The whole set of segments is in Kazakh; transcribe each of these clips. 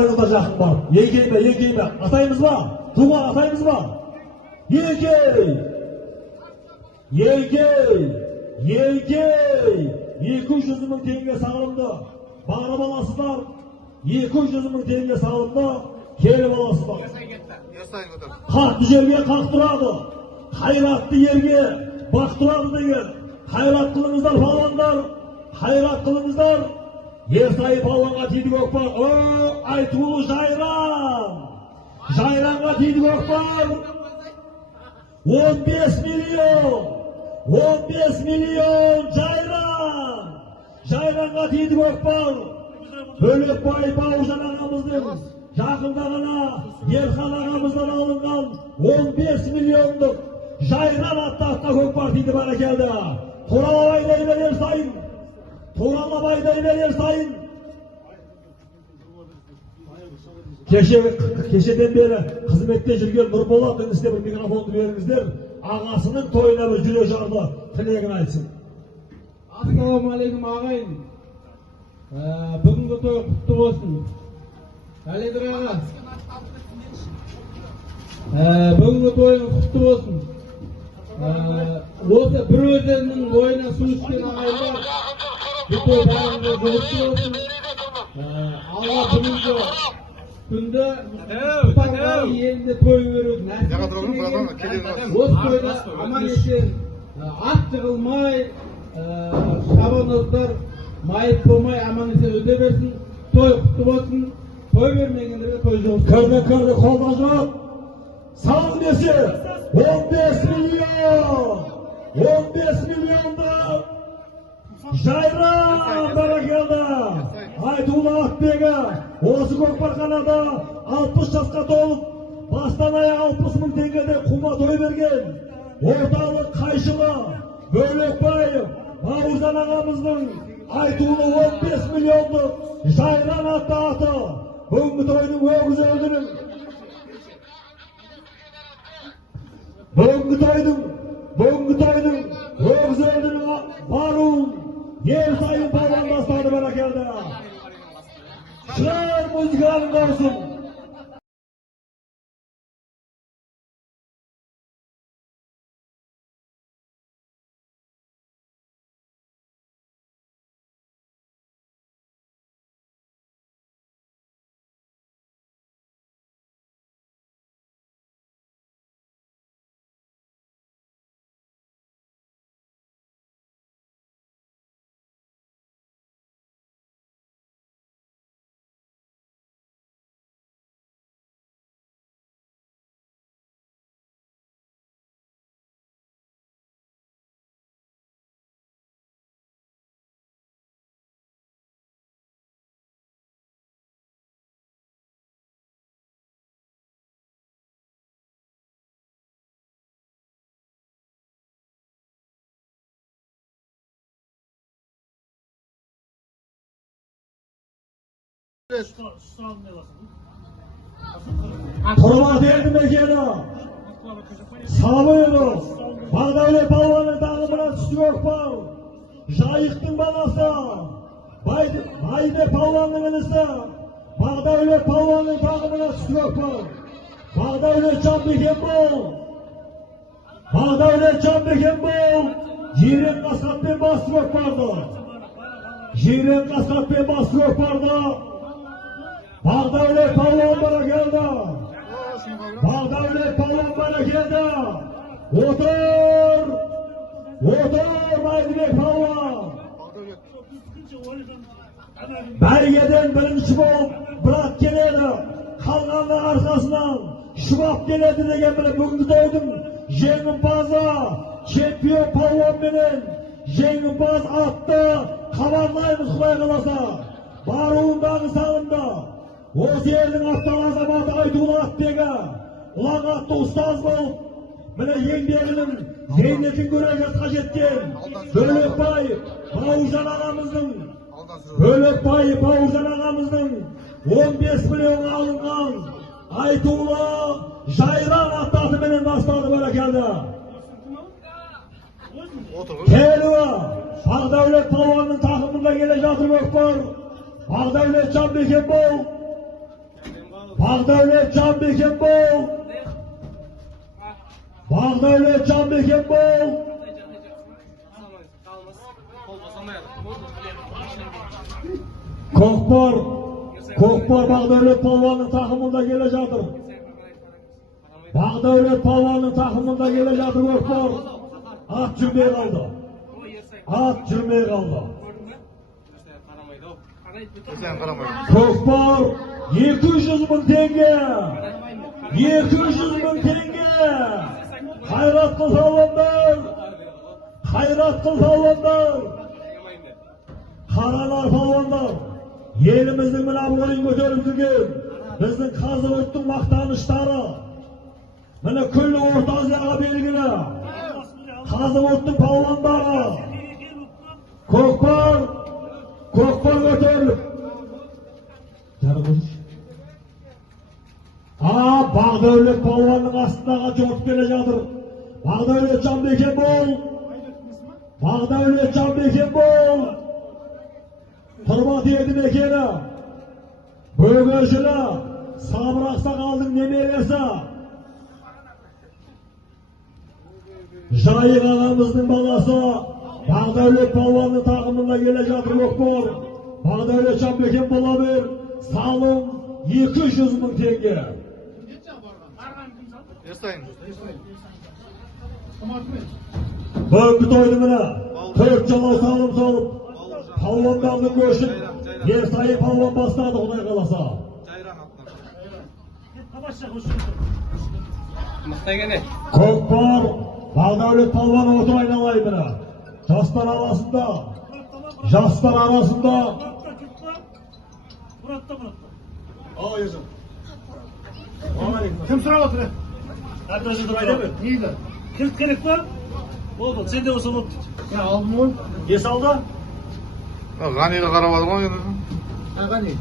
Barınızda жақын бар. Егей ме? Атаймыз ба? Туған атаймыз ба? Егей! 200 мың теңге сағылымды. Бағырып аласыздар. 200 мың теңге сағылымды. Келіп аласыздар. Қатты жерге қақтырады. Қайратты ерге бақтырады деген. Қайрат қылыңыздар палуандар. Қайрат қылыңыздар. Ерсай палуанға тиді көкпар. Айтулы Жайран. Жайранға тиді көкпар. 15 миллион Жайран. Жайранға тиді көкпар. Бөлекбай Бауыржан ағамыздың жақында ғана Ерхан ағамыздан алынған 15 миллиондық Жайран атты көкпар тиді бәрекелді. Туралабайдай берер сайын. Кешеден бері қызметте жүрген Нұрболат інісіне бір микрофонды беріңіздер. Ағасының тойына бір жүрек жарды тілегін айтсын. Ассалаумағалейкум ағайын. Бүгінгі той құтты болсын. Әледір аға. Бүгінгі тойың құтты болсын. Осы бір өзеннің бойына су ішкен ағайындар. Бұл той бәріңізге құтты болсын. Алла бүгінгі күнді Құтарбай елінде той өріп нәсіп осы тойда аман есен ат жығылмай, шабандоздар майып болмай аман есен өте берсін. Той құтты болсын. Той бермегендерге той жоқ. Көрді қолдан жоқ. Сағын десе 15 миллионды Жайран бәрекелді. Айтулы Атбегі осы көкпарханада 60 жасқа толып, бастан аяқ 60 мың теңгеде құма той берген. Орталық Қайшылы Бөлекбай Бауыржан ағамыздың айтулы 15 миллионды Жайран атты аты. Бүгінгі тойдың өгіз өлдінің. Бүгінгі тойдың өгіз өлдінің баруын ел сайын палуан бастады бәрекелді. Шығар музыканың даусын. Құрмат елді мекені Сабыров Бағдәулет палуанның тағымына түсті көкпар. Жайықтың баласы Байды палуанның інісі Бағдәулет палуанның тағымына түсті көкпар. Бағдәулет Жанбекен бол Жирен Қасқатпен басты көкпарды. Бағдәулет палуан бәрекелді. Отыр Байдыбек палуан. Бәйгеден бірінші болып бірақ келеді. Қалғаны арқасынан шұбап келеді деген біліп бүгінгі тойдың жеңімпазы чемпион палуан менен жеңімпаз атты хабарлаймыз Құдай қаласа. Баруындағы сағында осы елдің аттан азаматы айтулы Атбегі ұлағатты ұстаз болып міне еңбегінің зейнетін көре жасқа жеткен Бөлекбай Бауыржан ағамыздың 15 миллионға алынған айтулы Жайран атты менен бастады бәрекелді. Келуі Бағдәулет палуанның тақымында келе жатыр көкпар. Бағдәулет Жанбекен бол Bağdavlet Canbekembol. Bağdavlet Canbekembol. Kokbor Bağdavlet Palvan'ın takımında gelecektir. Bağdavlet Palvan'ın takımında gelecektir Kokbor. At cümleye kaldı. At cümleye kaldı. Kokbor 200.000 tenge. 200.000 tenge. Hayratlı salonlar. Hayratlı salonlar. Karalar palvanlar. Yerimizin bilen oyun götürüp жүрген bizning Қазығұрттың maqtanishlari. Mana күллі Орта Азияға belgili. Қазығұрттың palvandары. Kokbor götürüp. Bağdavlet palvanның астындағы жортып келе жатыр. Bağdavlet Canbekembol. Bağdavlet Canbekembol. Hurmat etdi mekeni. Bөгөшілі Sabır Ақсақалдың немересі. Жайық ағамыздың баласы Bağdavlet Palvanның тақымында келе жатыр Kokbor. Bağdavlet Canbekembol бер. Салым 200.000 теңге. Бүгінгі тойды міне 4 жалау салым салып Palvandардың көшін Ерсайы Palvan бастады Құдай қаласа. Kokbor Bağdavlet Palvan отыр айналайын міне. Жастар арасында. Kim sıra otur? Arkadaşlar ayda mı? İyi de. Kırk gerek var. Oldu. Sen de olsun. Ya aldım onu. Yes aldı. Ganiga qarab olgan endi. Agani.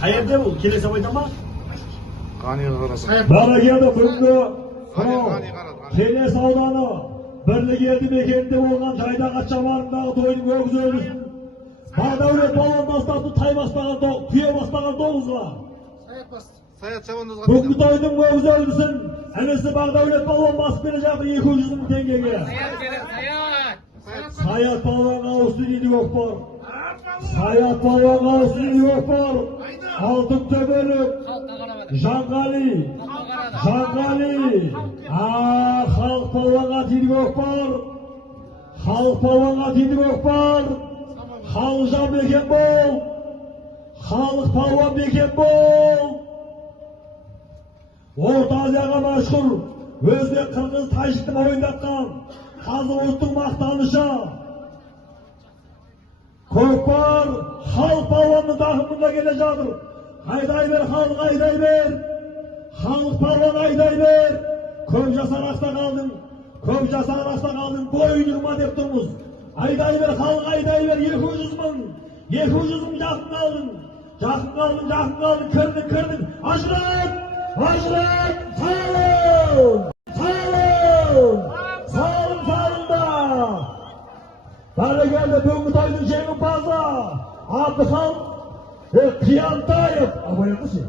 Qayerda bu? Kelesa maydonmi? Ganiga qarab. Barakalla bugungi Qani Kelesa audani birlik eldi mekeninde bo'lgan Jaydaqa chamarindagi to'yning o'g'zi o'lsin. Bağdavlet Palvan бастапты тай бастаған түйе бастаған доғызға. Sayat chavandozga. Bugungi to'yning o'g'zi o'lsin. Anisi Bağdavlet Palvan basып келе жатыр 200.000 tengege. Sayat Palvanға ауысты дейді Kokbor. Sayat Palvanға ауысты дейді Kokbor. Алтын төбелік. Жанғали. Халық Palvanға дейді Kokbor. Халық Palvanға дейді Kokbor. Халық Canbekembol. Халық Palvan Bekembol. Орта Азияға мәшһүр. Өзбек, қырғыз, тәжікті мойындатқан Қазығұрттың мақтанышы. Kokbor Халық Palvanның тақымында келе жатыр. Айдай бер, халық айдай бер. Халық Palvan айдай бер. Көп жасар ақсақалдың бойын ұрма деп тұрмыз. Ayday ber, халық ayday ber, 200.000. 200.000 жақын қалдың, кірдің. Ажырат! Салым да! Бәрекелді бүгінгі тойдың жеңімпазы Абдыхан Қиянтаев. Абайыңды сен.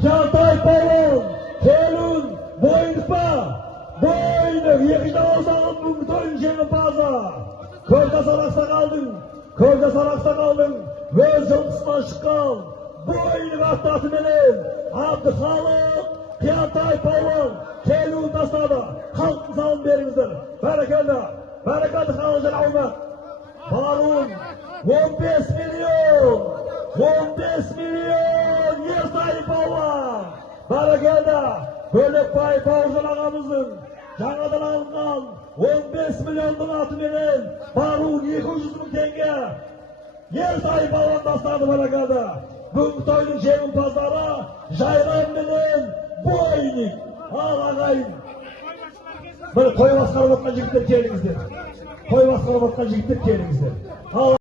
Қиянтаев балон, келін, бойындық па? Бойындық, екінші ауыздан бүгінгі тойдың жеңімпазы. Көп жасар ақсақалдың өз жылқысынан шыққан бойының аттасыменен Абдыхалық Қиянтаев балон келуін тастады. Халықтың салым беріңіздер. Бәрекелді халық және аумақ. Баруын 15 миллион Ерсайы Palvan. Бәрекелді Бөлекбай Бауыржан ағамыздың жаңадан алынған 15 миллионның атыменен баруын 200.000 теңге. Ерсайы Palvan бастады бәрекелді. Бүгінгі тойдың жеңімпаздары Жайран менен Бойник. Ал ағайын. Бір той басқарып жатқан жігіттер келіңіздер.